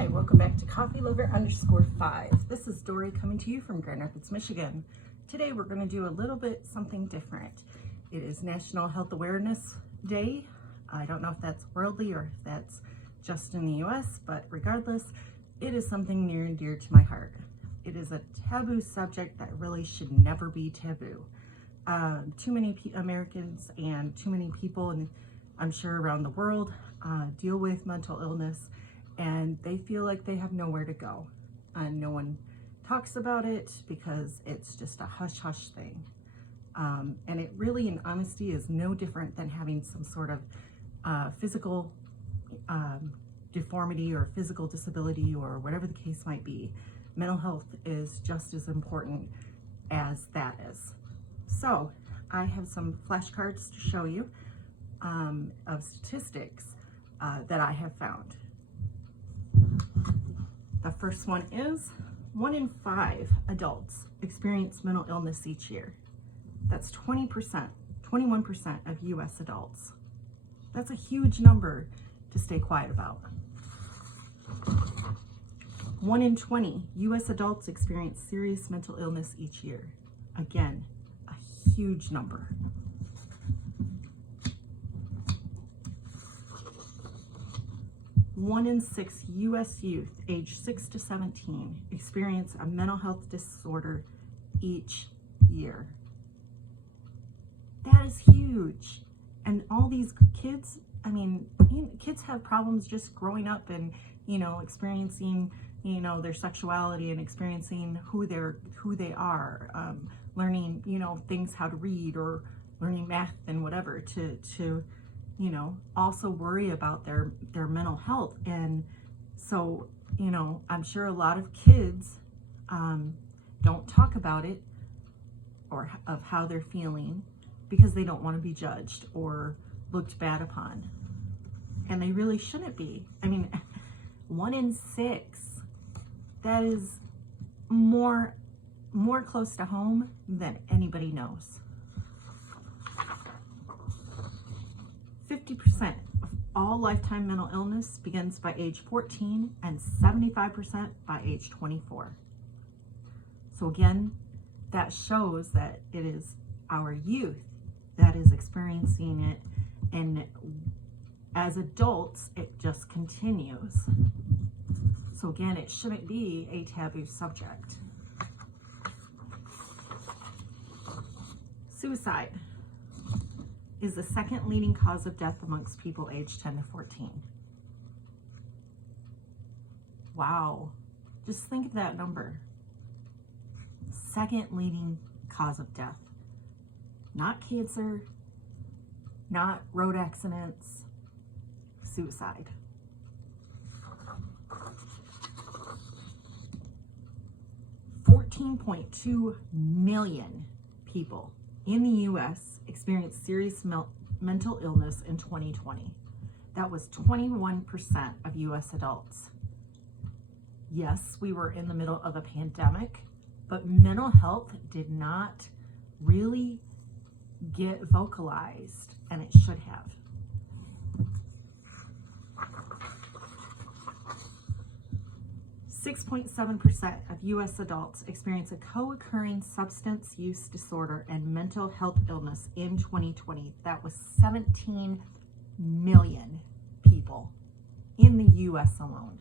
Hi, welcome back to Coffee Lover _5. This is Dory coming to you from Grand Rapids, Michigan. Today we're going to do a little bit something different. It is National Health Awareness Day. I don't know if that's worldly or if that's just in the US, but regardless, it is something near and dear to my heart. It is a taboo subject that really should never be taboo. Too many Americans and too many people, and I'm sure around the world, deal with mental illness, and they feel like they have nowhere to go. And no one talks about it because it's just a hush-hush thing. And it really, in honesty, is no different than having some sort of physical deformity or physical disability or whatever the case might be. Mental health is just as important as that is. So I have some flashcards to show you of statistics that I have found. The first one is 1 in 5 adults experience mental illness each year. That's 20%, 21% of US adults. That's a huge number to stay quiet about. 1 in 20 US adults experience serious mental illness each year. Again, a huge number. 1 in 6 US youth aged 6 to 17 experience a mental health disorder each year. That is huge. And all these kids, I mean, kids have problems just growing up and, experiencing, their sexuality and experiencing who they are, learning, things, how to read, or learning math and whatever to also worry about their mental health. And so, I'm sure a lot of kids don't talk about it or of how they're feeling because they don't want to be judged or looked bad upon. And they really shouldn't be. I mean, 1 in 6, that is more close to home than anybody knows. 50% of all lifetime mental illness begins by age 14 and 75% by age 24. So again, that shows that it is our youth that is experiencing it, and as adults, it just continues. So again, it shouldn't be a taboo subject. Suicide is the second leading cause of death amongst people aged 10 to 14. Wow. Just think of that number. Second leading cause of death. Not cancer, not road accidents, suicide. $14.2 million people in the US experienced serious mental illness in 2020. That was 21% of US adults. Yes, we were in the middle of a pandemic, but mental health did not really get vocalized, and it should have. .7% of US adults experience a co-occurring substance use disorder and mental health illness in 2020. That was 17 million people in the US alone.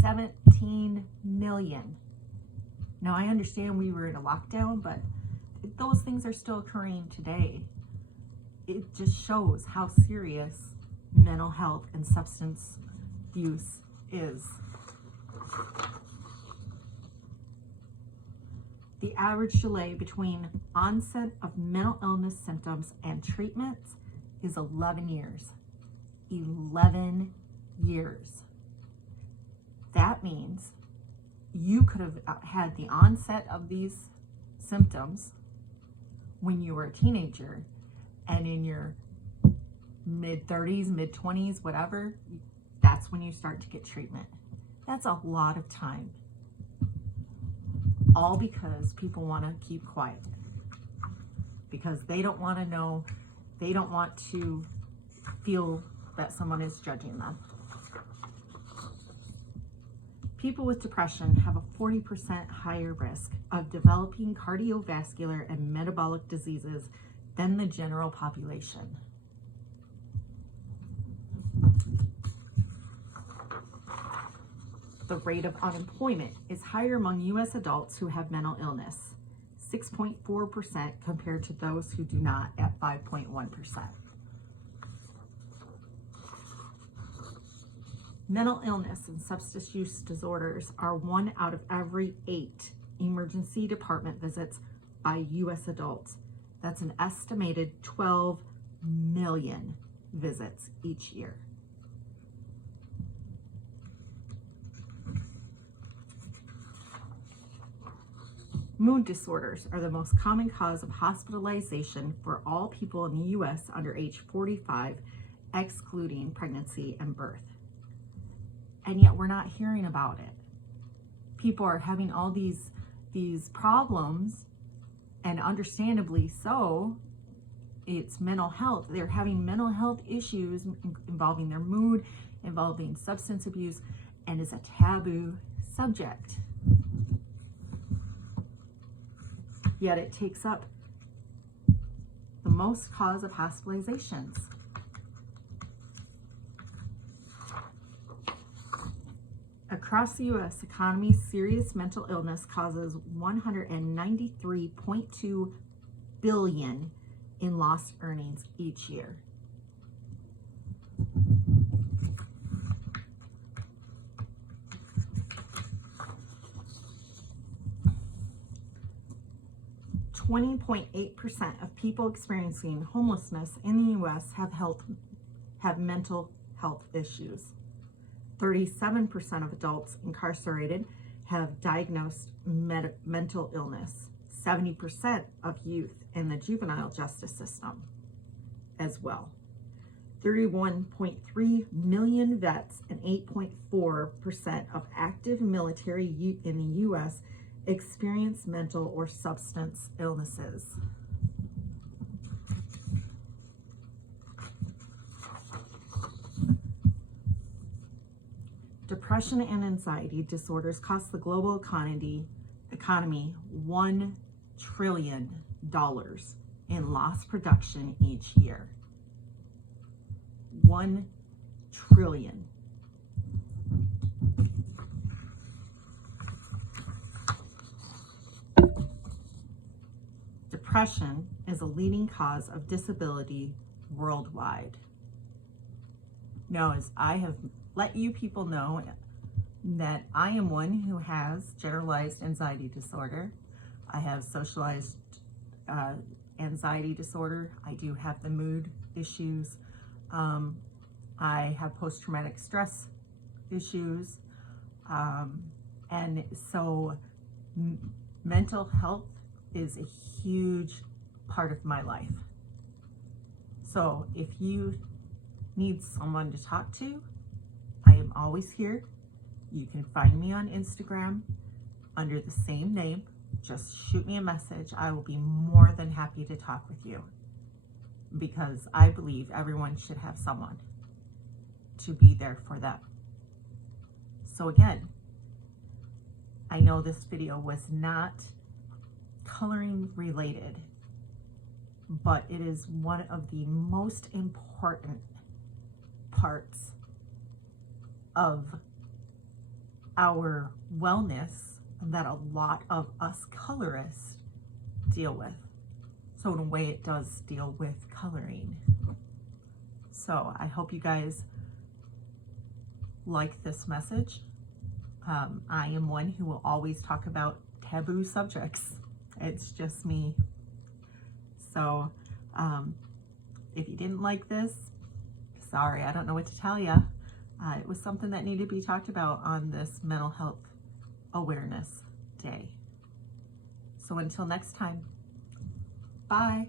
17 million. Now, I understand we were in a lockdown, but those things are still occurring today. It just shows how serious mental health and substance use is. The average delay between onset of mental illness symptoms and treatments is 11 years. 11 years. That means you could have had the onset of these symptoms when you were a teenager, and in your mid-30s, mid-20s, whatever, that's when you start to get treatment. That's a lot of time. All because people want to keep quiet. Because they don't want to know, they don't want to feel that someone is judging them. People with depression have a 40% higher risk of developing cardiovascular and metabolic diseases than the general population. The rate of unemployment is higher among U.S. adults who have mental illness, 6.4% compared to those who do not at 5.1%. Mental illness and substance use disorders are 1 out of every 8 emergency department visits by U.S. adults. That's an estimated 12 million visits each year. Mood disorders are the most common cause of hospitalization for all people in the U.S. under age 45, excluding pregnancy and birth. And yet we're not hearing about it. People are having all these problems, and understandably so. It's mental health. They're having mental health issues involving their mood, involving substance abuse, and it's a taboo subject. Yet it takes up the most cause of hospitalizations. Across the U.S. economy, serious mental illness causes $193.2 billion in lost earnings each year. (20.8% of people experiencing homelessness in the U.S. have mental health issues. 37% of adults incarcerated have diagnosed mental illness. 70% of youth in the juvenile justice system as well. 31.3 million vets and 8.4% of active military in the U.S. experience mental or substance illnesses. Depression and anxiety disorders cost the global economy $1 trillion in lost production each year. 1 trillion. Depression is a leading cause of disability worldwide. Now, as I have let you people know that I am one who has generalized anxiety disorder. I have socialized anxiety disorder. I do have the mood issues. I have post-traumatic stress issues. And so mental health is a huge part of my life. So if you need someone to talk to, I am always here. You can find me on Instagram under the same name. Just shoot me a message. I will be more than happy to talk with you, because I believe everyone should have someone to be there for them. So again, I know this video was not coloring related, but it is one of the most important parts of our wellness that a lot of us colorists deal with. So in a way, it does deal with coloring. So I hope you guys like this message. I am one who will always talk about taboo subjects. It's just me. So if you didn't like this, sorry, I don't know what to tell you. It was something that needed to be talked about on this Mental Health Awareness Day. So until next time, bye.